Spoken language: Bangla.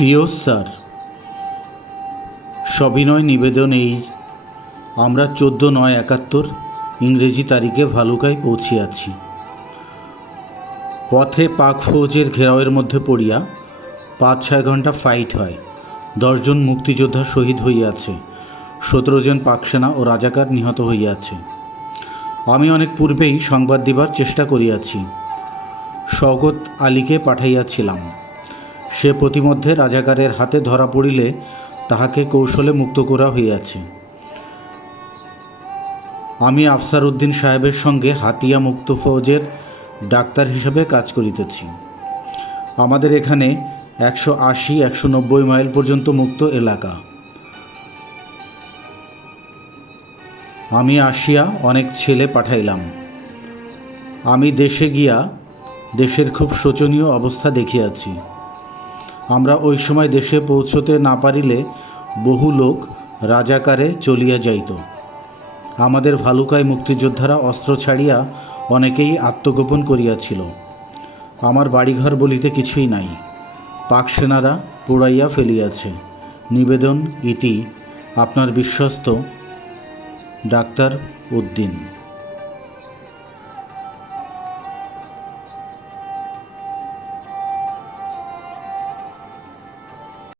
প্রিয় স্যার, সবিনয় নিবেদন এই আমরা 14/9/71 ইংরেজি তারিখে ভালুকায় পৌঁছিয়াছি। পথে পাক ফৌজের ঘেরাওয়ের মধ্যে পড়িয়া 5-6 ঘণ্টা ফাইট হয়। 10 জন মুক্তিযোদ্ধা শহীদ হইয়াছে, 17 জন পাকসেনা ও রাজাকার নিহত হইয়াছে। আমি অনেক পূর্বেই সংবাদ দিবার চেষ্টা করিয়াছি, শওকত আলীকে পাঠাইয়াছিলাম। সে প্রতিমধ্যে রাজাকারের হাতে ধরা পড়িলে তাহাকে কৌশলে মুক্ত করা হইয়াছে। আমি আফসার উদ্দিন সাহেবের সঙ্গে হাতিয়া মুক্ত ফৌজের ডাক্তার হিসাবে কাজ করিতেছি। আমাদের এখানে 180-190 মাইল পর্যন্ত মুক্ত এলাকা। আমি আসিয়া অনেক ছেলে পাঠাইলাম। আমি দেশে গিয়া দেশের খুব শোচনীয় অবস্থা দেখিয়াছি। আমরা ওই সময় দেশে পৌঁছতে না পারিলে বহু লোক রাজাকারে চলিয়া যাইত। আমাদের ভালুকায় মুক্তিযোদ্ধারা অস্ত্র ছাড়িয়া অনেকেই আত্মগোপন করিয়াছিল। আমার বাড়িঘর বলিতে কিছুই নাই, পাক সেনারা পোড়াইয়া ফেলিয়াছে। নিবেদন ইতি আপনার বিশ্বস্ত ডাক্তার উদ্দিন।